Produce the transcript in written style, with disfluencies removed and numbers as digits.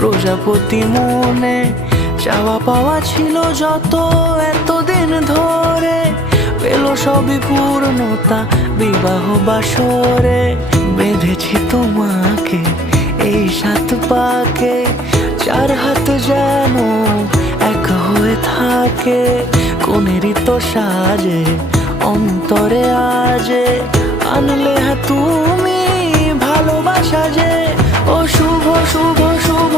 প্রজাপতি মনে চাওয়া পাওয়া ছিল যত এতদিন ধরে, পেল সবই পূর্ণতা বিবাহ বাসরে। বেঁধেছি তোমাকে এই 7 পাকে, 4 হাত যেন এক হয়ে থাকে। কোনেরই তো সাজে অন্তরে আজে আনলে তুমি ভালোবাসা যে। ও শুভ শুভ শুভ